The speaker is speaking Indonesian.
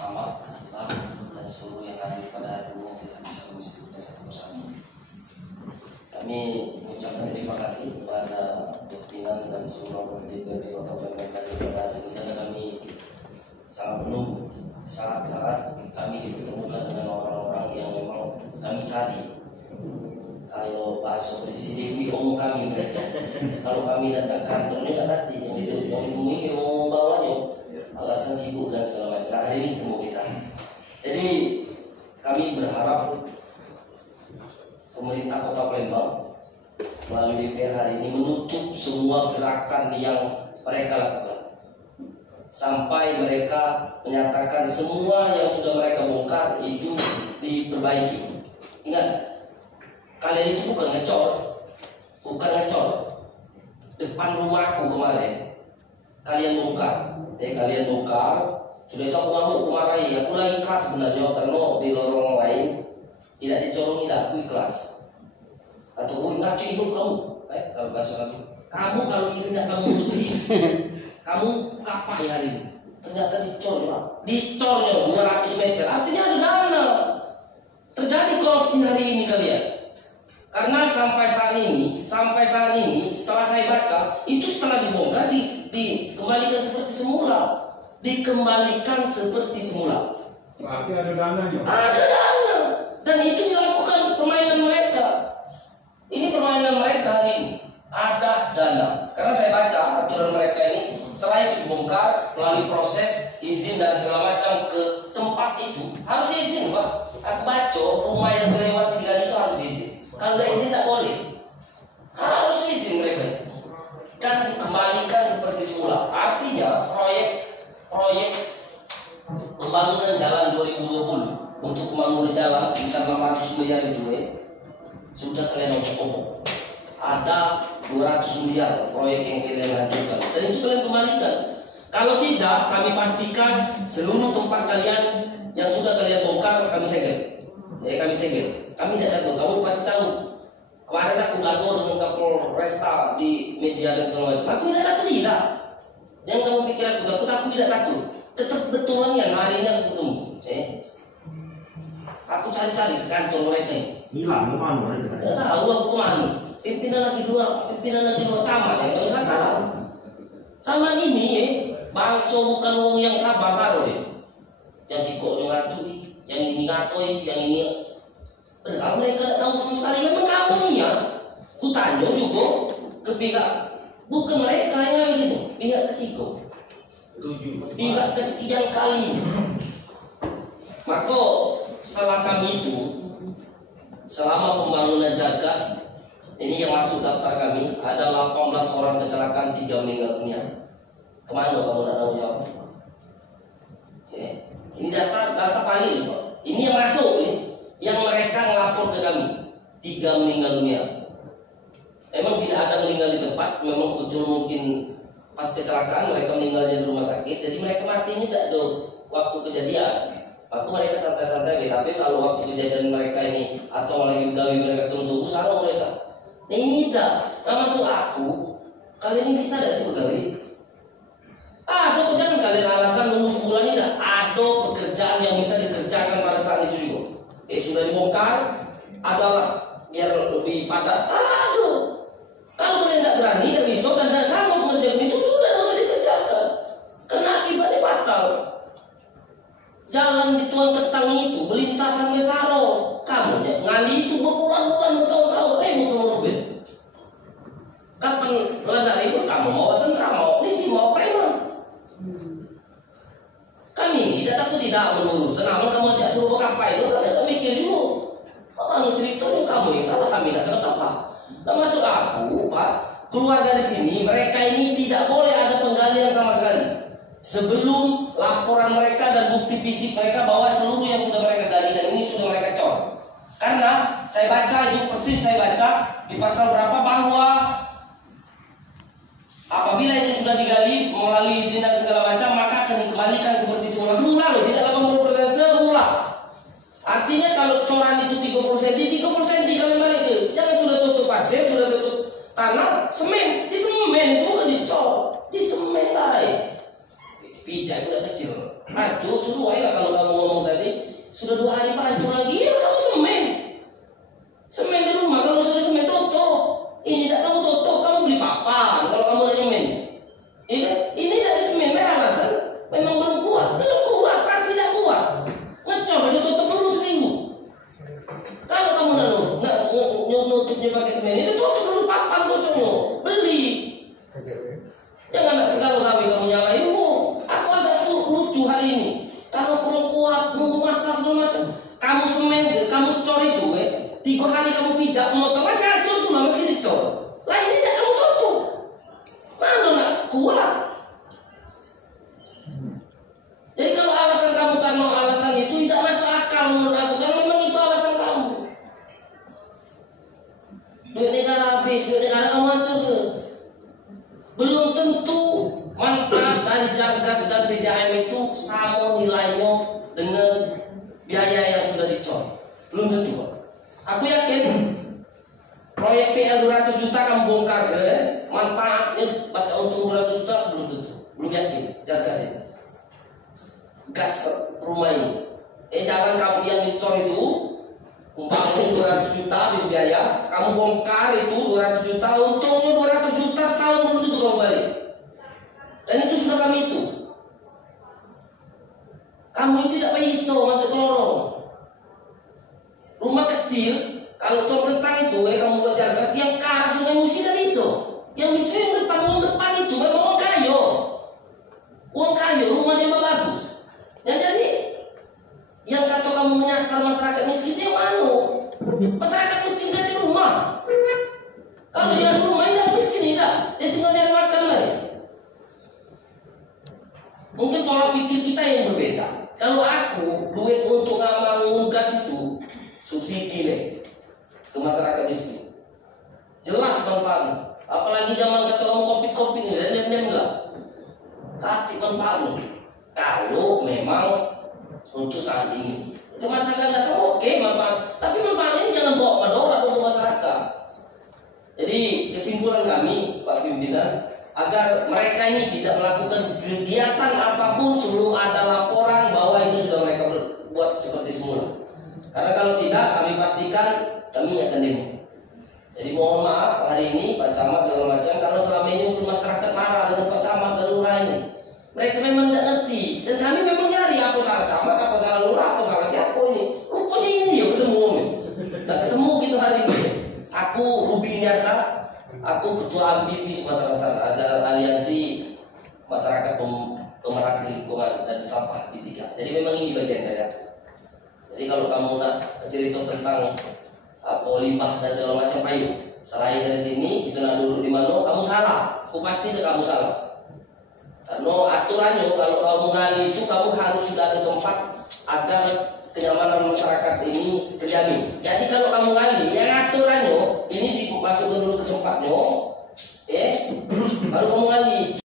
Sama dan seluruh yang hadir pada hari ini tidak bisa kami satu persatu. Kami mengucapkan terima kasih kepada pimpinan dan seluruh DPRD Kota Palembang pada hari ini karena kami sangat menunggu, sangat kami dipertemukan dengan orang-orang yang memang kami cari. Kalau bahasa presiden omong kami mereka. Kalau kami datang kantornya nggak nanti yang ditemui yang bawahnya alasan sibuk dan segala macam. Nah, hari ini ketemu kita. Jadi kami berharap pemerintah Kota Palembang melalui DPR hari ini menutup semua gerakan yang mereka lakukan sampai mereka menyatakan semua yang sudah mereka bongkar itu diperbaiki. Ingat, kalian itu bukan ngecor, depan rumahku kemarin kalian bongkar, sudah itu aku ngamuk, aku marahi, aku lagi ikhlas sebenarnya karena di lorong lain tidak dicorong, tidak aku ikhlas. Kata gue ngacu hidup kamu, kalau bahasa kamu kalau ini tidak kamu susuhi, kamu kapak ya hari ini. Ternyata dicornya 200 meter, artinya ada dana. Terjadi korupsi hari ini kalian. Karena sampai saat ini setelah saya baca itu setelah dibongkar dikembalikan seperti semula. Berarti ada dananya. Ada dana dan itu dilakukan permainan mereka. Ini permainan mereka ini ada dana. Karena saya baca aturan mereka ini setelah itu dibongkar melalui proses izin dan segala macam ke tempat itu harus izin, Pak. Aku baca rumah yang terlewati digali itu harus izin. Kalau tidak izin tidak boleh, harus izin mereka dan dikembalikan seperti semula. Artinya proyek pembangunan jalan 2020 untuk pembangunan jalan sekitar 600 miliar itu sudah kalian omong. Ada 200 miliar proyek yang kalian lanjutkan dan itu kalian kembalikan. Kalau tidak, kami pastikan seluruh tempat kalian yang sudah kalian bongkar kami segel. Kami tidak tahu, kamu pasti tahu. Kemarin aku lagu dengan Kapolresta di media dan segala macam. Aku tidak takut, tidak. Yang kamu pikir aku tidak takut. Tetap betulan yang hari ini aku ketemu. Aku cari-cari ke kantor mereka ini. Hilang kemana mereka? Tidak tahu aku kemana. Pimpinan lagi dua camat ya, kalau saya salah. Camat ini bangso bukan wong yang sabar yang sikok yang ngacui, yang ini ngatoi, yang ini. Kalau mereka tidak tahu sama sekali, memang kamu nih ya. Kutanya juga ke pihak, bukan mereka yang ini, pihak ketiga, pihak kesekian kali. Maka setelah kami itu, selama pembangunan Jagas, ini yang masuk daftar kami, ada 18 orang kecelakaan, 3 meninggal dunia. Kemana kamu tidak tahu jawab? Ini data paling kok. Ini yang masuk nih. Yang mereka ngelapor ke kami 3 meninggal dunia. Emang tidak ada meninggal di tempat, memang betul mungkin pas kecelakaan mereka meninggalnya di rumah sakit. Jadi mereka matinya tidak ada waktu kejadian. Waktu mereka santai-santai, tapi kalau waktu kejadian mereka ini atau lagi gawe mereka tunggu salah mereka. Nah ini tidak. Nah masuk aku, kalian ini bisa tidak sih pegawai? Ada jangan kalian alasan nunggu sebulan ini tidak. Ada pekerjaan yang bisa dikerjakan pada saat itu juga. Sudah dibongkar, adalah biar lebih padat. Aduh, kalau kalian tidak berani, tidak bisa dan tidak sanggup mengerjakan itu sudah tidak usah dikerjakan. Karena akibatnya fatal. Jalan di Tuan Ketang itu melintasan Mesaro, kamu ngali itu berbulan-bulan bertahun-tahun, mau mobil. Kapan meledak itu kamu mau tentara, mau polisi, mau preman. Kami ini tidak menurut senaman kamu ajak suruh apa itu ada mikir dulu. Orang ceritanya kamu yang salah, kami tidak kenal apa. Nah masuk aku, Pak, keluar dari sini mereka ini tidak boleh ada penggalian sama sekali sebelum laporan mereka dan bukti fisik mereka bahwa seluruh yang sudah mereka galikan ini sudah mereka cor. Karena saya baca itu persis di pasal berapa bahwa apabila itu sudah digali melalui izin dan segala macam maka akan dikembalikan seperti semula loh, tidak 80% semula. Artinya kalau coran itu 3% kalian balik ke. Jangan sudah tutup pasir, sudah tutup tanah, semen. Di semen itu bukan dicor, di semen lain. pijak itu kecil. Hancur suruh aja kalau kamu ngomong tadi sudah 2 hari hancur lagi. Ya kamu semen di rumah, kalau sudah semen tutup. Ini tidak kamu tutup, kamu beli papan kalau kamu tidak semen. Ini dari semen, alasan memang belum kuat, pasti tidak kuat. Ngecor itu tutup dulu seminggu. Kalau kamu nggak nutupnya pakai semen, itu tutup dulu papan bocoknya, beli. Jangan sekarang kamu nyalainmu. Aku agak lucu hari ini. Kalau kurang kuat, nunggu masa segala macam. Kamu semen, kamu cor itu, 3 hari kamu pijak motor masih hancur tuh, masih dicor. Lah ini tidak kamu tutup. Mana nak kuat? Jadi kalau alasan kamu karena alasan itu tidak masuk akal menurut aku, karena memang itu alasan kamu. Duit negara habis, duit negara kamu hancur tuh. Belum tentu manfaat dari Jas dan PDAM itu sama nilainya dengan biaya yang sudah dicor. Belum tentu, Pak. Aku yakin proyek PL 200 juta kamu bongkar manfaatnya baca untung 200 juta belum tentu. Belum yakin Jas itu. Gas rumah ini. Jangan kamu yang dicor itu umpamanya 200 juta habis biaya, kamu bongkar itu 200 juta, untungnya 200 juta setahun belum tentu kamu balik. Dan itu sudah kami itu. Kamu ini tidak bisa masuk ke lorong. Rumah kecil, kalau tuan tentang itu, kamu buat Jas, yang kar sungai Musi tidak bisa. Yang bisa yang depan itu memang uang kayu. Uang kayu, rumahnya memang bagus. Dan jadi yang kata kamu menyasar masyarakat miskin yang mana? Masyarakat miskin dari rumah. Kalau dia di rumah tidak miskin tidak, dia tinggal nyari makan lain. Mungkin pola pikir kita yang berbeda. Kalau aku duit untuk ngamal gas itu subsidi nih ke masyarakat miskin. Jelas manfaatnya. Apalagi zaman kata kamu kopi ini, diam-diam lah. Kati manfaatnya. Kalau memang untuk saat ini itu masyarakat datang oke manfaat, tapi manfaat ini jangan bawa madorot untuk masyarakat. Jadi kesimpulan kami Pak Pimpinan, agar mereka ini tidak melakukan kegiatan apapun sebelum ada laporan bahwa itu sudah mereka buat seperti semula. Karena kalau tidak, kami pastikan kami akan demo. Jadi mohon maaf hari ini Pak Camat segala macam, karena selama ini untuk masyarakat marah dengan Pak Camat dan Lurah ini. Mereka memang tidak ngerti, dan kami memang nyari apa salah camat, apa salah lurah, apa salah siapa ini. Rupanya ini ya ketemu, dan ketemu gitu hari ini. Aku Ruby Indiarta, aku Ketua AMBIPI Sumatera Selatan, Aliansi Masyarakat Pemerhati Lingkungan dan Sampah di 3. Jadi memang ini bagian saya. Jadi kalau kamu nak cerita tentang apa limbah dan segala macam, ayo. Selain dari sini, kita nak duduk di mana, kamu salah. Aku pasti kamu salah. Karena aturannya kalau kamu mengali itu kamu harus sudah ada tempat agar kenyamanan masyarakat ini terjamin. Jadi kalau kamu mengali, yang aturannya ini dimasukkan dulu ke tempatnya, baru kamu mengali